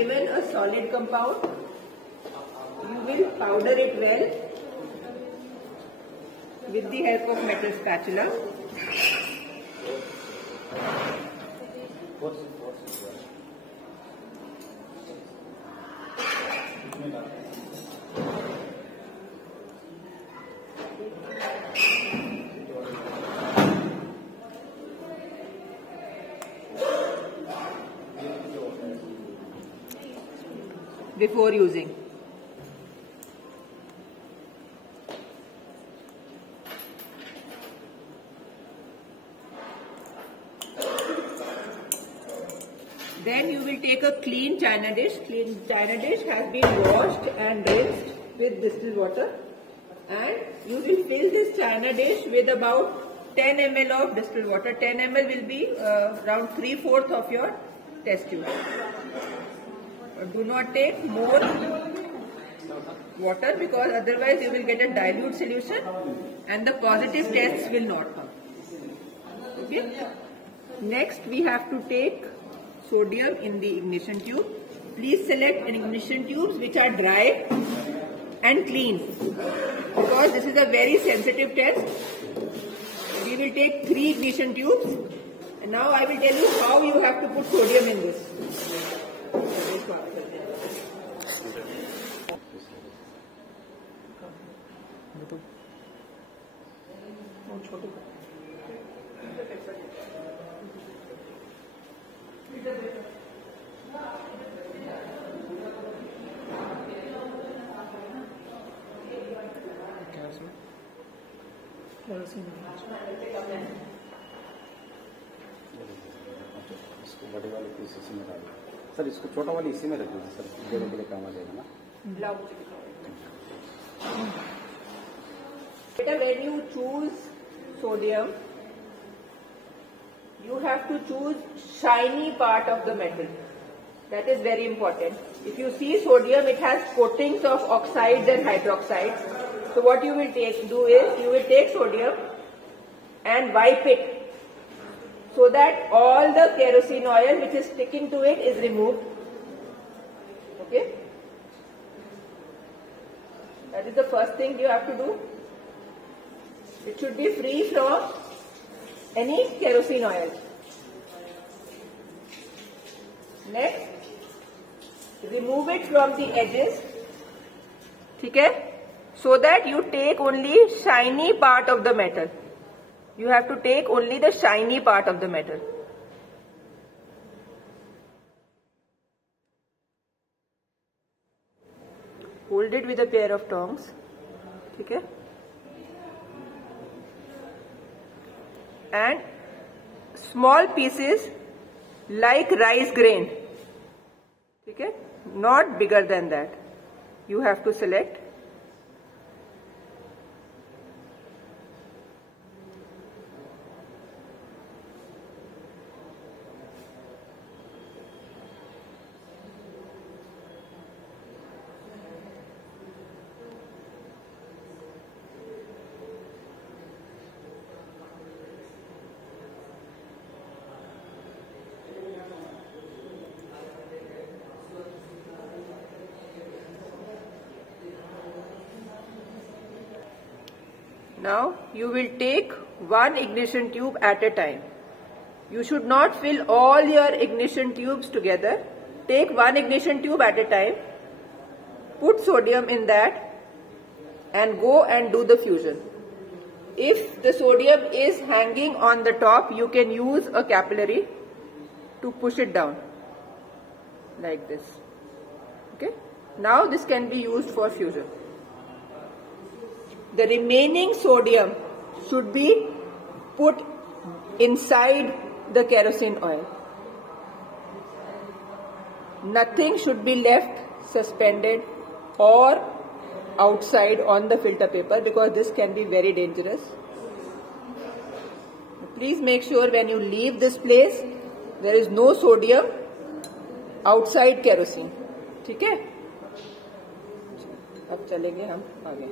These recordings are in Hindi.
given a solid compound, you will powder it well with the help of metal spatula. Before using. Then you will take a clean china dish. Clean china dish has been washed and rinsed with distilled water, and you will fill this china dish with about 10 ml of distilled water. 10 ml will be around 3/4 of your test tube. Do not take more water because otherwise you will get a dilute solution and the positive tests will not come. Okay. Next we have to take sodium in the ignition tube. Please select an ignition tubes which are dry and clean because this is a very sensitive test. We will take 3 ignition tubes and now I will tell you how you have to put sodium in this. इसको बड़े वाले पीस इसी में डाल सर, इसको छोटा वाली इसी में रख दीजिए सर, देने के लिए काम आ जाएगा ना। When you choose sodium, you have to choose shiny part of the metal. That is very important. If you see sodium, it has coatings of oxides and hydroxides. So what you will do is, you will take sodium and wipe it so that all the kerosene oil which is sticking to it is removed. Okay? That is the first thing you have to do. It should be free from any kerosene oil. Next, remove it from the edges. Okay? So that you take only shiny part of the metal. You have to take only the shiny part of the metal. Hold it with a pair of tongs. Okay? And small pieces like rice grain. Okay? Not bigger than that. You have to select. Now you will take one ignition tube at a time. You should not fill all your ignition tubes together. Take one ignition tube at a time, put sodium in that and go and do the fusion. If the sodium is hanging on the top, you can use a capillary to push it down like this. Okay? Now this can be used for fusion. The remaining sodium should be put inside the kerosene oil. Nothing should be left suspended or outside on the filter paper because this can be very dangerous. Please make sure when you leave this place, there is no sodium outside kerosene. ठीक है? अब चलेंगे हम आगे.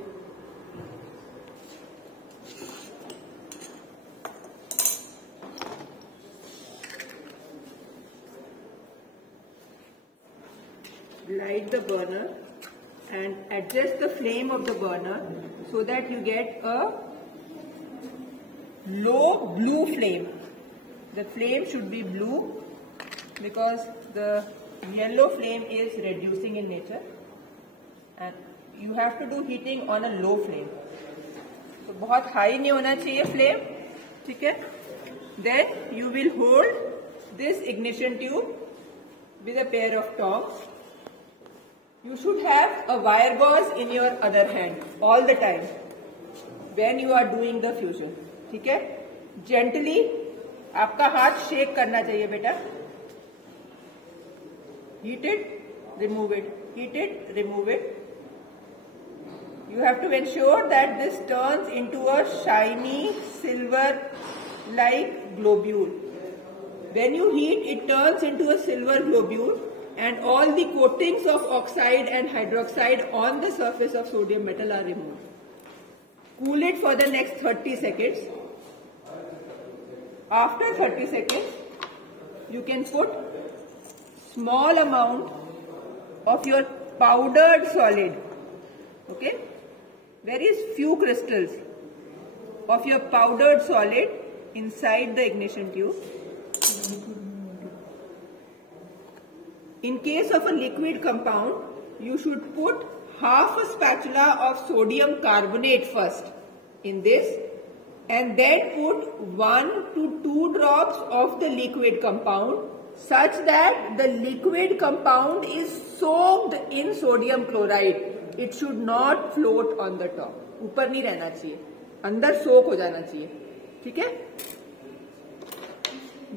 light the burner and adjust the flame of the burner so that you get a low blue flame. The flame should be blue because the yellow flame is reducing in nature, and you have to do heating on a low flame. तो बहुत हाई नहीं होना चाहिए फ्लेम, ठीक है. Then you will hold this ignition tube with a pair of tongs. You should have a wire gauze in your other hand all the time when you are doing the fusion. ठीक है. Gently आपका हाथ शेक करना चाहिए बेटा. Heat it, remove it. Heat it, remove it. You have to ensure that this turns into a shiny silver-like globule. When you heat, it turns into a silver globule, and all the coatings of oxide and hydroxide on the surface of sodium metal are removed. Cool it for the next 30 seconds. After 30 seconds, you can put small amount of your powdered solid, okay, very few crystals of your powdered solid inside the ignition tube. In case of a liquid compound, you should put half a spatula of sodium carbonate first in this, and then put 1 to 2 drops of the liquid compound, such that the liquid compound is soaked in sodium chloride. It should not float on the top. ऊपर नहीं रहना चाहिए, अंदर सोक हो जाना चाहिए, ठीक है.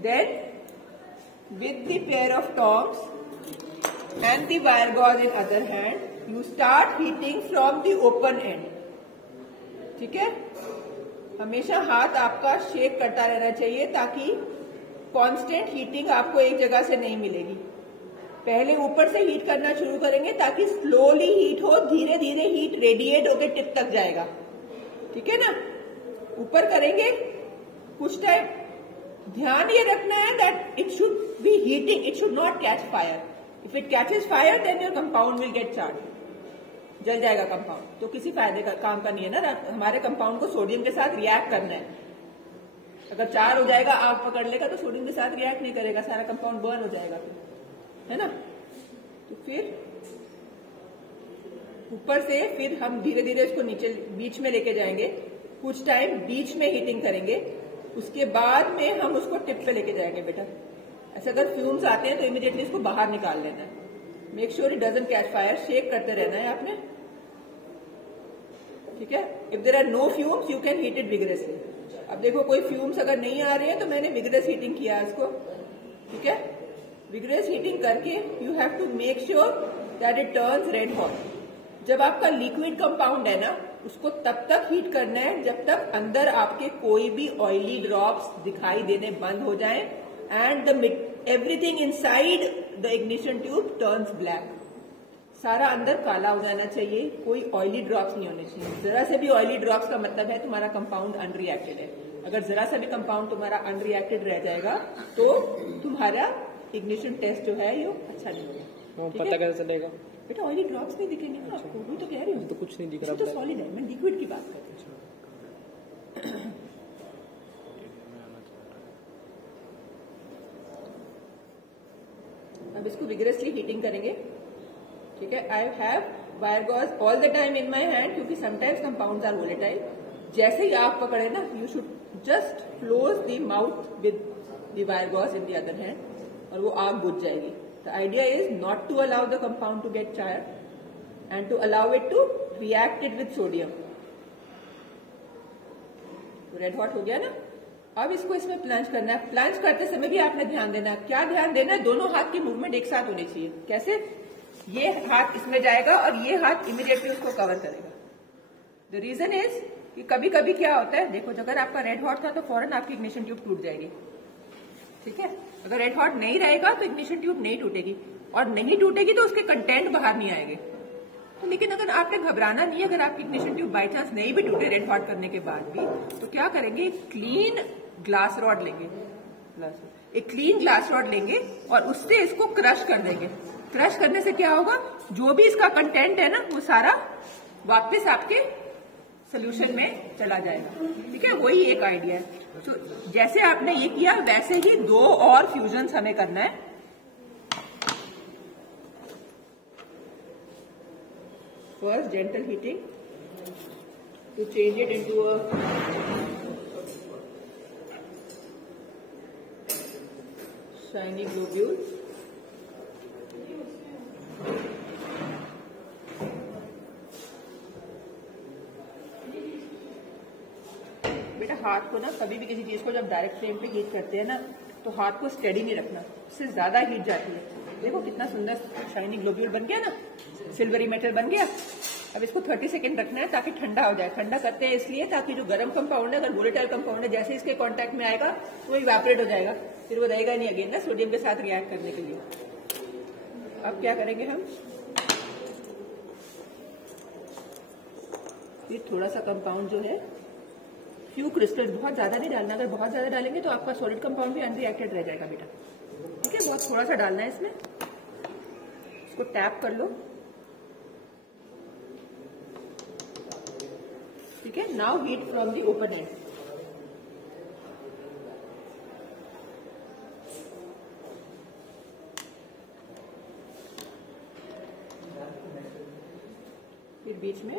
Then, with the pair of tongs and the wire gauze in other hand, you start heating from the open end. ठीक है. हमेशा हाथ आपका शेक करता रहना चाहिए ताकि कांस्टेंट हीटिंग आपको एक जगह से नहीं मिलेगी. पहले ऊपर से हीट करना शुरू करेंगे ताकि स्लोली हीट हो, धीरे धीरे हीट रेडिएट होकर टिप तक जाएगा. ठीक है ना. ऊपर करेंगे कुछ टाइम. ध्यान ये रखना है that it should be heating, it should not catch fire. If it catches fire then your compound will get charred. जल जाएगा कंपाउंड, तो किसी फायदे का काम का नहीं है ना. हमारे कंपाउंड को सोडियम के साथ रिएक्ट करना है. अगर चार हो जाएगा, आग पकड़ लेगा, तो सोडियम के साथ रिएक्ट नहीं करेगा, सारा कंपाउंड बर्न हो जाएगा फिर, है ना. तो फिर ऊपर से फिर हम धीरे धीरे इसको नीचे बीच में लेके जाएंगे. कुछ टाइम बीच में हीटिंग करेंगे, उसके बाद में हम उसको टिप पे लेके जाएंगे बेटा. ऐसे अगर फ्यूम्स आते हैं तो इमीडिएटली इसको बाहर निकाल लेना है. Make sure it doesn't catch fire. Shake करते रहना है आपने, ठीक है. If there are no fumes you can heat it vigorously. अब देखो कोई फ्यूम्स अगर नहीं आ रहे हैं तो मैंने विगरस हीटिंग किया है इसको, ठीक है. विगरस हीटिंग करके you have to make sure that it turns red hot. जब आपका लिक्विड कंपाउंड है ना, उसको तब तक हीट करना है जब तक अंदर आपके कोई भी ऑयली ड्रॉप्स दिखाई देने बंद हो जाएं and everything inside the ignition tube turns black. सारा अंदर काला हो जाना चाहिए, कोई ऑयली ड्रॉप्स नहीं होने चाहिए. जरा से भी ऑयली ड्रॉप्स का मतलब है तुम्हारा कंपाउंड अनरिएक्टेड है. अगर जरा सा भी कंपाउंड तुम्हारा अनरिएक्टेड रह जाएगा तो तुम्हारा इग्निशन टेस्ट जो है ये अच्छा नहीं होगा. पता कैसे चलेगा बेटा? ऑयली ड्रॉप्स नहीं दिखेंगे ना आपको, वो तो कह रही हूँ. तो कुछ नहीं दिख रहा, तो सॉलिड है. मैं लिक्विड की बात कर रही हूँ. अब इसको विगरसली हीटिंग करेंगे, ठीक है. I have wire gauze all the time in my hand क्योंकि समटाइम्स कंपाउंड्स आर वोलेटाइल. जैसे ही आग पकड़े ना, you should just close the mouth with the wire gauze in the other hand और वो आग बुझ जाएगी. The idea is not to allow the compound to get char and to allow it to react it with sodium. Red hot हो गया ना. अब इसको इसमें प्लंज करना है. प्लंज करते समय भी आपने ध्यान देना है. क्या ध्यान देना है? दोनों हाथ की मूवमेंट एक साथ होनी चाहिए. कैसे? ये हाथ इसमें जाएगा और ये हाथ इमीडिएटली उसको कवर करेगा. द रीजन इज कि कभी कभी क्या होता है, देखो अगर आपका रेड हॉट था तो फौरन आपकी इग्निशन ट्यूब टूट जाएगी, ठीक है. अगर रेड हॉट नहीं रहेगा तो इग्निशन ट्यूब नहीं टूटेगी, और नहीं टूटेगी तो उसके कंटेंट बाहर नहीं आएंगे. तो लेकिन अगर आपने घबराना नहीं है, अगर आपकी इग्निशन ट्यूब बाई चांस नहीं भी टूटे रेड हॉट करने के बाद भी, तो क्या करेंगे? क्लीन ग्लास रॉड लेंगे, एक क्लीन ग्लास रॉड लेंगे और उससे इसको क्रश कर देंगे. क्रश करने से क्या होगा, जो भी इसका कंटेंट है ना वो सारा वापस आपके सोल्यूशन में चला जाएगा। ठीक है, वही एक आइडिया है। तो जैसे आपने ये किया वैसे ही 2 और फ्यूजन्स हमें करना है। First gentle heating to change it into a shiny globule. बेटा हाथ को ना कभी भी किसी चीज को जब डायरेक्ट फ्लेम पे हीट करते हैं ना तो हाथ को स्टेडी नहीं रखना, उससे ज्यादा हीट जाती है। देखो कितना सुंदर शाइनी ग्लोब्यूल बन गया ना, सिल्वरी मेटल बन गया। अब इसको 30 सेकेंड रखना है ताकि ठंडा हो जाए। ठंडा करते हैं इसलिए ताकि जो गर्म कंपाउंड है, अगर वोलेटाइल कंपाउंड है, जैसे इसके कांटेक्ट में आएगा तो इवेपोरेट हो जाएगा, फिर वो रहेगा नहीं अगेन ना सोडियम के साथ रिएक्ट करने के लिए। अब क्या करेंगे हम, फिर थोड़ा सा कंपाउंड जो है, फ्यू क्रिस्टल, बहुत ज्यादा नहीं डालना। अगर बहुत ज्यादा डालेंगे तो आपका सॉलिड कंपाउंड भी अनरिएक्टेड रह जाएगा बेटा। ठीक है, बहुत थोड़ा सा डालना है इसमें। इसको टैप कर लो। ठीक है, now heat from the open and. फिर बीच में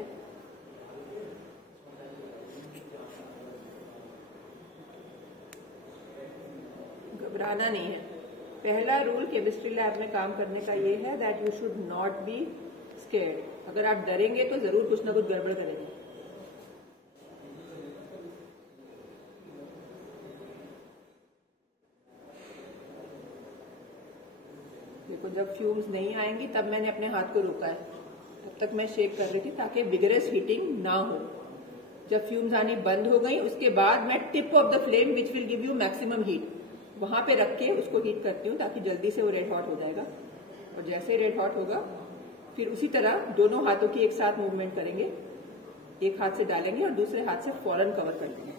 घबराना नहीं है। पहला रूल केमिस्ट्री लैब में काम करने का ये है that you should not be scared. अगर आप डरेंगे तो जरूर कुछ ना कुछ गड़बड़ करेंगे। देखो जब फ्यूम्स नहीं आएंगी तब मैंने अपने हाथ को रोका है, तब तक मैं शेक कर रही थी ताकि विगरस हीटिंग ना हो। जब फ्यूम्स आनी बंद हो गई उसके बाद मैं tip of the flame which will give you maximum heat वहां पे रख के उसको हीट करती हूँ ताकि जल्दी से वो रेड हॉट हो जाएगा। और जैसे रेड हॉट होगा फिर उसी तरह दोनों हाथों की एक साथ मूवमेंट करेंगे, एक हाथ से डालेंगे और दूसरे हाथ से फौरन कवर कर लेंगे।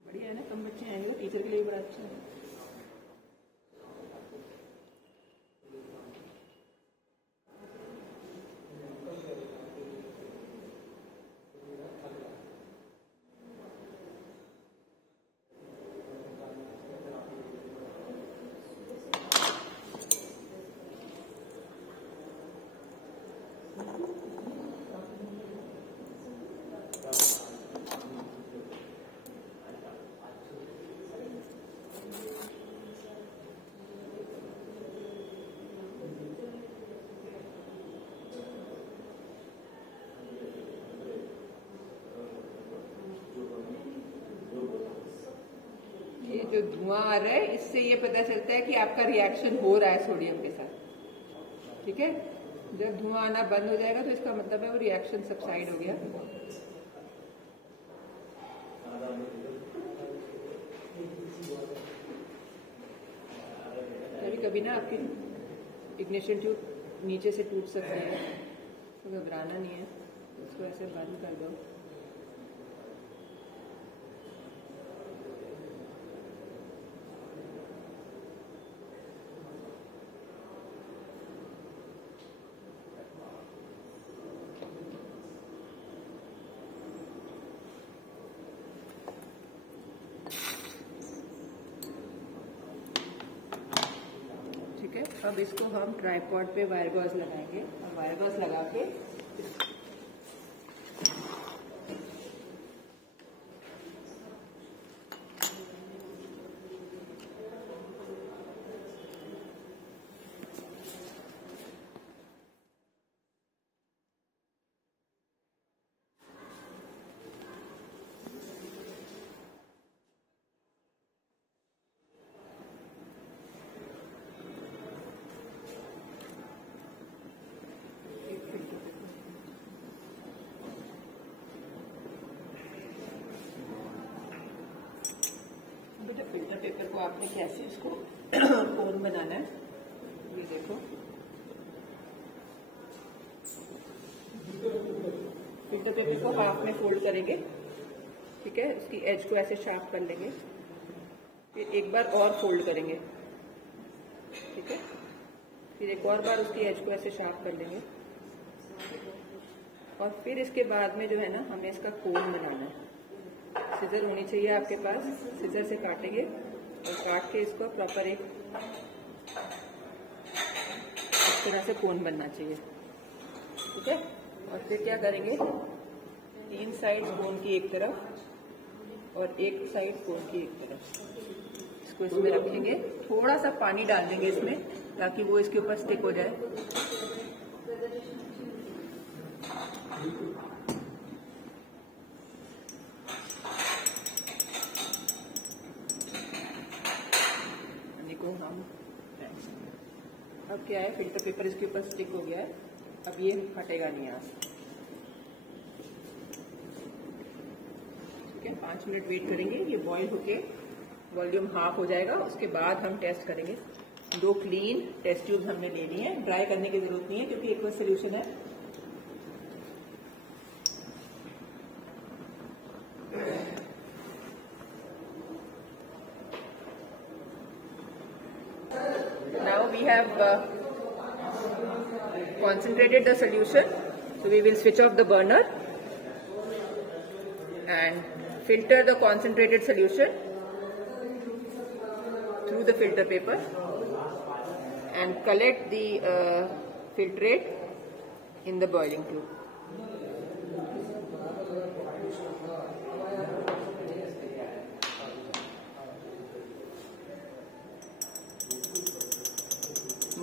बढ़िया है ना, कम बच्चे आएंगे, टीचर के लिए बड़ा अच्छा है। जो धुआं आ रहा है इससे ये पता चलता है कि आपका रिएक्शन हो रहा है सोडियम के साथ। ठीक है, जब धुआं आना बंद हो जाएगा तो इसका मतलब है वो रिएक्शन सबसाइड हो गया। कभी कभी ना आपकी इग्निशन ट्यूब नीचे से टूट सकती है, तो घबराना नहीं है, इसको ऐसे बंद कर दो। अब इसको हम ट्राइपॉड पे वायर गॉज लगाएंगे और वायर गॉज लगा के फिल्टर पेपर को आपने कैसे इसको कोन बनाना है, ये देखो। फिल्टर पेपर को हाफ में फोल्ड करेंगे ठीक है, उसकी एज को ऐसे शार्प कर लेंगे, फिर एक बार और फोल्ड करेंगे, ठीक है, फिर एक और बार उसकी एज को ऐसे शार्प कर लेंगे और फिर इसके बाद में जो है ना हमें इसका कोन बनाना है। सिजर होनी चाहिए आपके पास, सिजर से काटेंगे और काट के इसको प्रॉपर एक इस तरह से कोन बनना चाहिए, ठीक है। और फिर क्या करेंगे, 3 साइड कोन की एक तरफ और एक साइड कोन की एक तरफ, इसको इसमें रखेंगे। थोड़ा सा पानी डाल देंगे इसमें ताकि वो इसके ऊपर स्टिक हो जाए। देखो हम अब क्या है, फिल्टर पेपर इसके ऊपर स्टिक हो गया है, अब ये हटेगा नहीं यहाँ से, ठीक है। 5 मिनट वेट करेंगे, ये बॉईल होके वॉल्यूम हाफ हो जाएगा, उसके बाद हम टेस्ट करेंगे। 2 क्लीन टेस्ट ट्यूब हमने ले ली है, ड्राई करने की जरूरत नहीं है क्योंकि एक्वस सोल्यूशन है। Now we have concentrated the solution, so we will switch off the burner and filter the concentrated solution through the filter paper and collect the filtrate in the boiling tube.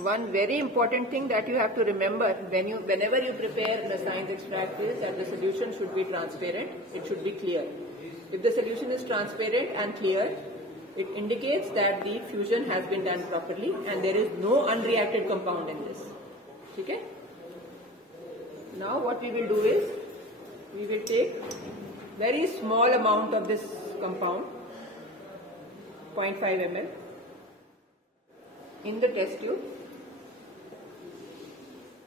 One very important thing that you have to remember whenever you prepare the science extract is that the solution should be transparent, it should be clear. If the solution is transparent and clear, it indicates that the fusion has been done properly and there is no unreacted compound in this. Okay? Now what we will do is, we will take very small amount of this compound, 0.5 ml, in the test tube.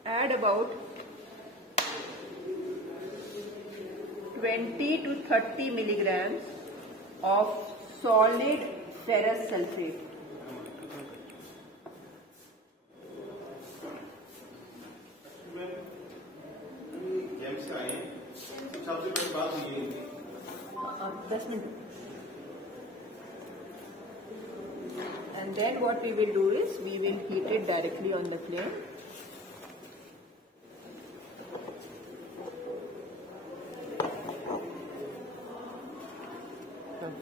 Add about 20 to 30 milligrams of solid ferrous sulfate. And then what we will do is, we will heat it directly on the flame.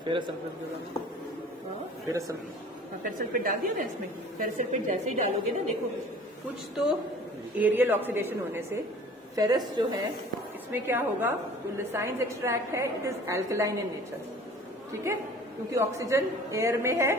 Ferrous sulphate डाल दिया ना इसमें। फेरस सल्फेट जैसे ही डालोगे ना, देखो कुछ तो एरियल ऑक्सीडेशन होने से फेरस जो है इसमें क्या होगा, तो लसाइंस एक्सट्रैक्ट है, it is alkaline in nature, ठीक है, क्योंकि ऑक्सीजन एयर में है,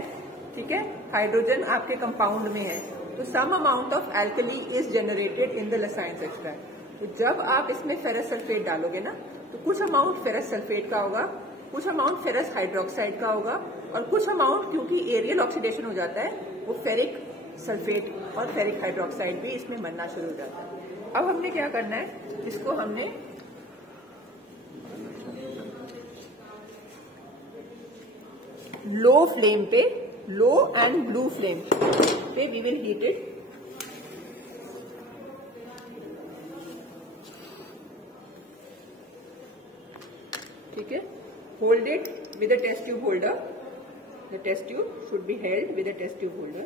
ठीक है, हाइड्रोजन आपके कंपाउंड में है, तो some amount of alkali is generated in the Lassaigne's extract. तो जब आप इसमें फेरस सल्फेट डालोगे ना, तो कुछ अमाउंट फेरस सल्फेट का होगा, कुछ अमाउंट फेरस हाइड्रोक्साइड का होगा और कुछ अमाउंट, क्योंकि एरियल ऑक्सीडेशन हो जाता है, वो फेरिक सल्फेट और फेरिक हाइड्रोक्साइड भी इसमें बनना शुरू हो जाता है। अब हमने क्या करना है, इसको हमने लो फ्लेम पे, लो एंड ब्लू फ्लेम पे वी विल हीट इट। ठीक है, hold it with a test tube holder. The test tube should be held with a test tube holder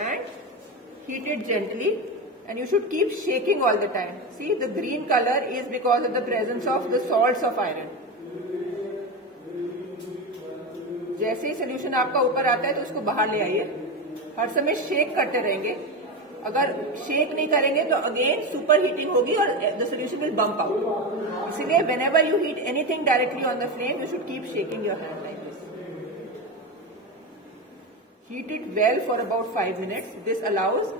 and heat it gently, and you should keep shaking all the time. See, the green color is because of the presence of the salts of iron. जैसे ही सोल्यूशन आपका ऊपर आता है तो उसको बाहर ले आइए, हर समय शेक करते रहेंगे। अगर शेक नहीं करेंगे तो अगेन सुपर हीटिंग होगी और the solution will bump out. इसलिए whenever you heat anything directly on the flame, you should keep shaking your hand like this. Heat it well for about 5 minutes. This allows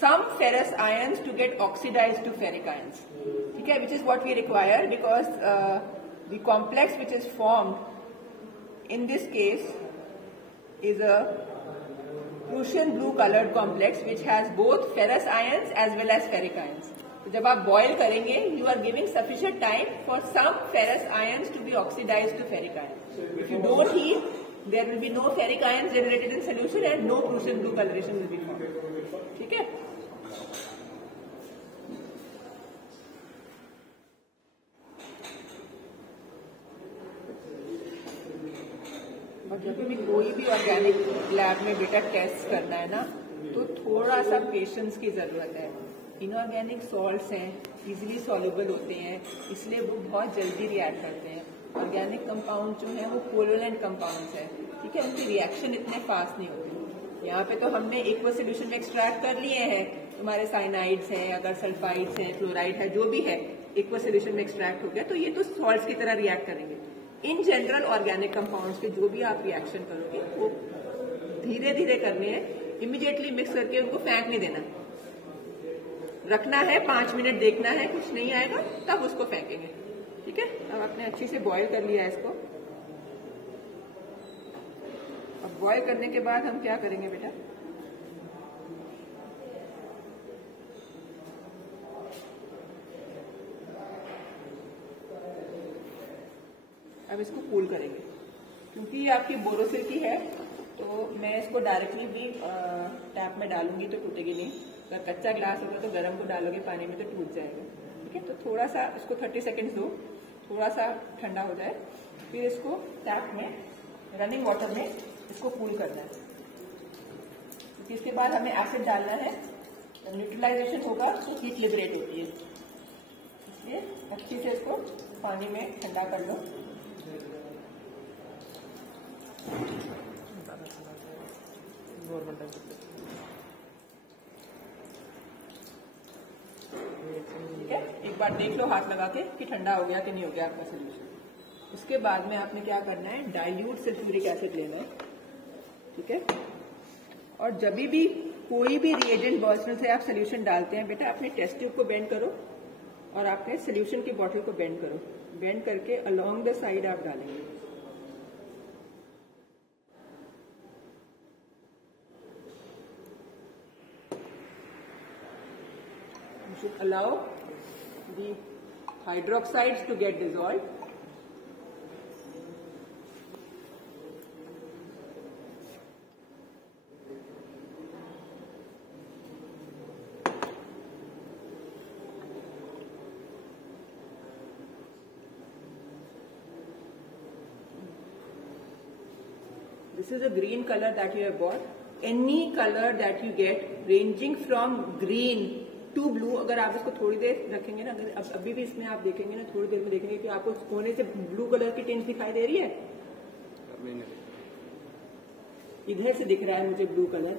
some ferrous ions to get oxidized to ferric ions. Okay, which is what we require, because the complex which is formed in this case is a Prussian blue colored complex which has both ferrous ions as well as ferric ions. तो जब आप बॉयल करेंगे, you are giving sufficient time for some ferrous ions to be oxidised to ferric ion. If you don't heat, there will be no ferric ions generated in solution and no Prussian blue coloration will be formed. ठीक है. और जब भी कोई भी ऑर्गेनिक लैब में बेटा टेस्ट करना है ना, तो थोड़ा सा पेशेंस की जरूरत है. इनऑर्गेनिक सॉल्ट्स हैं, इजीली सॉल्युबल होते हैं, इसलिए वो बहुत जल्दी रिएक्ट करते हैं. ऑर्गेनिक कंपाउंड जो है वो कोवेलेंट कंपाउंड्स है, ठीक है, उनकी रिएक्शन इतने फास्ट नहीं होते. यहाँ पे तो हमने एक्वस सोल्यूशन में एक्सट्रैक्ट कर लिए हैं. तुम्हारे साइनाइड्स हैं, अगर सल्फाइड्स हैं, क्लोराइड है, जो भी है एक्वस सोल्यूशन में एक्सट्रैक्ट हो गया, तो ये तो सॉल्ट्स की तरह रिएक्ट करेंगे. इन जनरल ऑर्गेनिक कंपाउंड्स के जो भी आप रिएक्शन करोगे वो धीरे धीरे करने हैं. इमीडिएटली मिक्स करके उनको फेंक नहीं देना, रखना है, 5 मिनट देखना है, कुछ नहीं आएगा तब उसको फेंकेंगे. ठीक है. अब आपने अच्छी से बॉईल कर लिया है इसको. अब बॉईल करने के बाद हम क्या करेंगे बेटा, अब इसको कूल करेंगे. क्योंकि ये आपकी बोरोसिल की है, तो मैं इसको डायरेक्टली भी टैप में डालूंगी तो टूटेगी नहीं. अगर कच्चा ग्लास होगा तो गर्म को डालोगे पानी में तो टूट जाएगा. ठीक है. तो थोड़ा सा इसको 30 सेकेंड्स दो, थोड़ा सा ठंडा हो जाए, फिर इसको टैप में रनिंग वाटर में इसको कूल करना है. क्योंकि इसके बाद हमें एसिड डालना है. जब न्यूट्रलाइजेशन होगा तो हीट लिबरेट होती है, इसलिए अच्छी से इसको पानी में ठंडा कर लो. ठीक है. एक बार देख लो हाथ लगा के कि ठंडा हो गया कि नहीं हो गया आपका सोल्यूशन. उसके बाद में आपने क्या करना है, डाइल्यूट सल्फ्यूरिक एसिड लेना है. ठीक है. और जब भी कोई भी रिएजेंट बॉटल से आप सोल्यूशन डालते हैं बेटा, अपने टेस्ट ट्यूब को बेंड करो और आपने सोल्यूशन की बॉटल को बेंड करो. बेंड करके अलोंग द साइड आप डालेंगे. You should allow the hydroxides to get dissolved. This is a green color that you have bought. Any color that you get ranging from green to blue, अगर आप इसको थोड़ी देर रखेंगे ना, अगर अभी भी इसमें आप देखेंगे ना, थोड़ी देर में देखेंगे कि आपको कोने से ब्लू कलर की टिंट दिखाई दे रही है. इधर से दिख रहा है मुझे ब्लू कलर.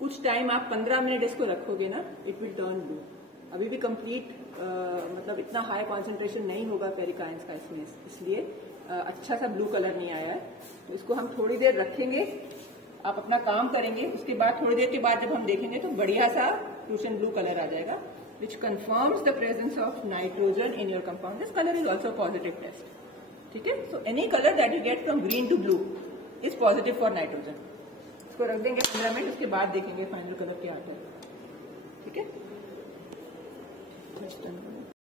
कुछ टाइम आप 15 मिनट इसको रखोगे ना, इट विल टर्न ब्लू. अभी भी कंप्लीट मतलब इतना हाई कॉन्सेंट्रेशन नहीं होगा फेरिक आयंस का इसमें, इसलिए अच्छा सा ब्लू कलर नहीं आया है. तो इसको हम थोड़ी देर रखेंगे, आप अपना काम करेंगे. उसके बाद थोड़ी देर के बाद जब हम देखेंगे तो बढ़िया सा Prussian blue color आ जाएगा, which confirms the presence of nitrogen in your compound. This color is also positive test. ठीक है. So any color that you get from green to blue is positive for nitrogen. इसको रख देंगे 15 मिनट, उसके बाद देखेंगे फाइनल कलर क्या आता है. ठीक है.